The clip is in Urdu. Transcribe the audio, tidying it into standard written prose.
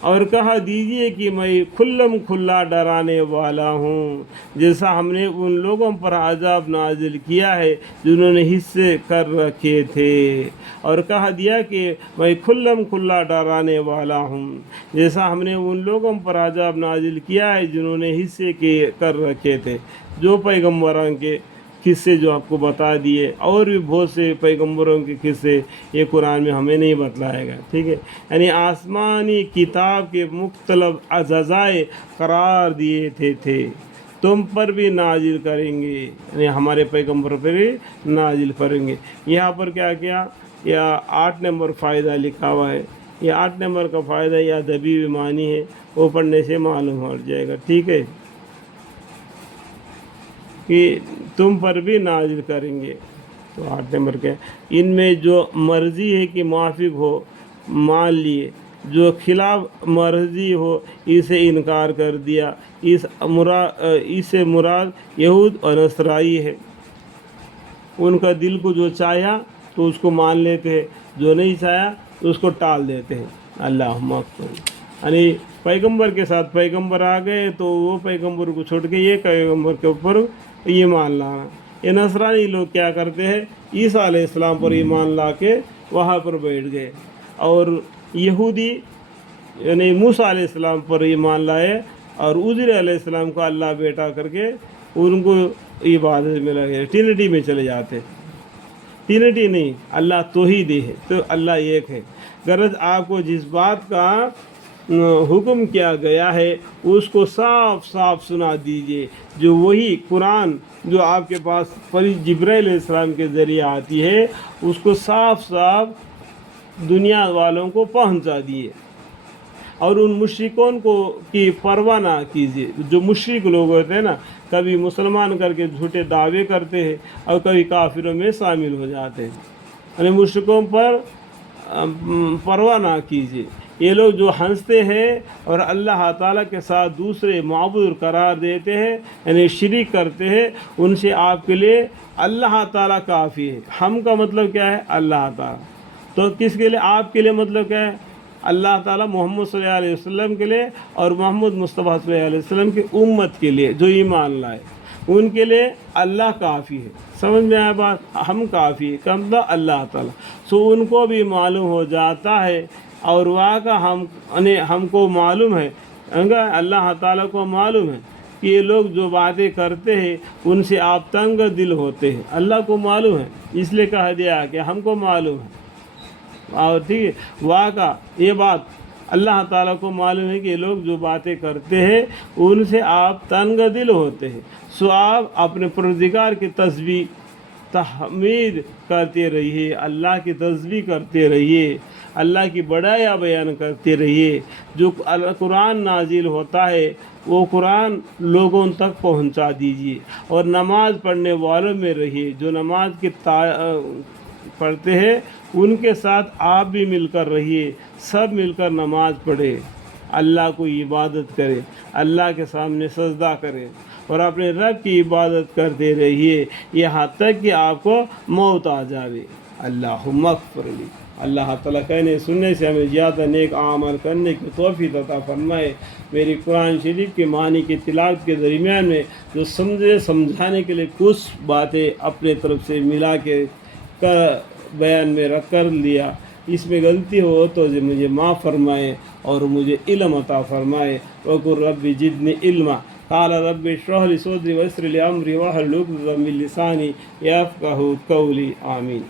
اور کہا دیجئے کہ میں کھلم کھلا ڈرانے والا ہوں، جیسا ہم نے ان لوگوں پر عذاب نازل کیا ہے جنہوں نے حصے کر رکھے تھے۔ اور کہہ دیا کہ میں کھلم کھلا ڈرانے والا ہوں، جیسا ہم نے ان لوگوں پر عذاب نازل کیا ہے جنہوں نے حصے کر رکھے تھے۔ جو پیغمبروں کے قصے جو آپ کو بتا دیے، اور بھی بہت سے پیغمبروں کے قصے یہ قرآن میں ہمیں نہیں بتلائے گا، ٹھیک ہے۔ یعنی آسمانی کتاب کے مختلف اجزائے قرار دیے تھے تم پر بھی نازل کریں گے، یعنی ہمارے پیغمبر پر بھی نازل کریں گے۔ یہاں پر کیا کیا، یا 8 نمبر فائدہ لکھا ہوا ہے۔ یہ 8 نمبر کا فائدہ یا ادبی معنی ہے، وہ پڑھنے سے معلوم ہو جائے گا، ٹھیک ہے، کہ تم پر بھی نازل کریں گے۔ تو 8 نمبر کے ان میں جو مرضی ہے کہ موافق ہو مان لیے، جو خلاف مرضی ہو اسے انکار کر دیا۔ اس سے مراد یہود اور نصرائی ہے۔ ان کا دل کو جو چاہیا تو اس کو مان لیتے ہیں، جو نہیں چاہیا تو اس کو ٹال دیتے ہیں۔ اللہم اکبر۔ یعنی پیغمبر کے ساتھ پیغمبر آ گئے تو وہ پیغمبر کو چھوڑ کے یہ پیغمبر کے اوپر ایمان لانا۔ یہ نصرانی لوگ کیا کرتے ہیں، عیسیٰ علیہ السلام پر ایمان لا کے وہاں پر بیٹھ گئے، اور یہودی یعنی موسیٰ علیہ السلام پر ایمان لائے اور عزیر علیہ السلام کو اللہ بیٹا کر کے ان کو عبادت میں لگے، ٹرینٹی میں چلے جاتے۔ ٹرینٹی نہیں، اللہ توحید ہے، تو اللہ ایک ہے۔ غرض آپ کو جس بات کا حکم کیا گیا ہے اس کو صاف صاف سنا دیجئے، جو وہی قرآن جو آپ کے پاس جبرائیل علیہ السلام کے ذریعے آتی ہے اس کو صاف صاف دنیا والوں کو پہنچا دیے، اور ان مشرکوں کی پرواہ نہ کیجیے۔ جو مشرک لوگ ہوتے ہیں نا، کبھی مسلمان کر کے جھوٹے دعوے کرتے ہیں اور کبھی کافروں میں شامل ہو جاتے ہیں، یعنی مشرکوں پر پرواہ نہ کیجیے۔ یہ لوگ جو ہنستے ہیں اور اللہ تعالیٰ کے ساتھ دوسرے معبود قرار دیتے ہیں، یعنی شریک کرتے ہیں، ان سے آپ کے لیے اللہ تعالیٰ کافی ہے۔ ہم کا مطلب کیا ہے، اللہ تعالیٰ۔ تو کس کے لیے، آپ کے لیے مطلب کیا ہے، اللہ تعالیٰ محمد صلی اللہ علیہ وسلم کے لیے اور محمد مصطفیٰ صلی اللہ علیہ وسلم کی امت کے لیے جو ایمان لائے، ان کے لیے اللہ کافی ہے۔ سمجھ میں آیا بات، ہم کافی ہے، کم تھا اللہ تعالیٰ۔ سو ان کو بھی معلوم ہو جاتا ہے، اور واقع ہم کو معلوم ہے، اللہ تعالیٰ کو معلوم ہے کہ یہ لوگ جو باتیں کرتے ہیں ان سے آپ تنگ دل ہوتے ہیں، اللہ کو معلوم ہے، اس لیے کہہ دیا کہ ہم کو معلوم ہے۔ اور ٹھیک ہے، واقع یہ بات اللہ تعالیٰ کو معلوم ہے کہ یہ لوگ جو باتیں کرتے ہیں ان سے آپ تنگ دل ہوتے ہیں۔ سو آپ اپنے پروردگار کی تسبیح تحمید کرتے رہیے، اللہ کی تسبیح کرتے رہیے، اللہ کی بڑائی بیان کرتے رہیے۔ جو قرآن نازل ہوتا ہے وہ قرآن لوگوں تک پہنچا دیجیے، اور نماز پڑھنے والوں میں رہیے۔ جو نماز کی پڑھتے ہیں ان کے ساتھ آپ بھی مل کر رہیے، سب مل کر نماز پڑھے، اللہ کو عبادت کرے، اللہ کے سامنے سجدہ کرے، اور اپنے رب کی عبادت کرتے رہیے یہاں تک کہ آپ کو موت آ جاوے۔ اللہم اغفر لی۔ اللہ تعالیٰ کہنے سننے سے ہمیں زیادہ نیک عمل کرنے کی توفیق عطا فرمائے۔ میری قرآن شریف کے معنی کی تلاوت کے درمیان میں جو سمجھانے کے لیے کچھ باتیں اپنے طرف سے ملا کے بیان میں رکھ کر لیا، اس میں غلطی ہو تو مجھے معاف فرمائے اور مجھے علم عطا فرمائے۔ وقل رب زدنی علما، قال رب اشرح لی صدری ویسر لی امری واحلل عقدۃ من لسانی یفقہوا قولی، آمین۔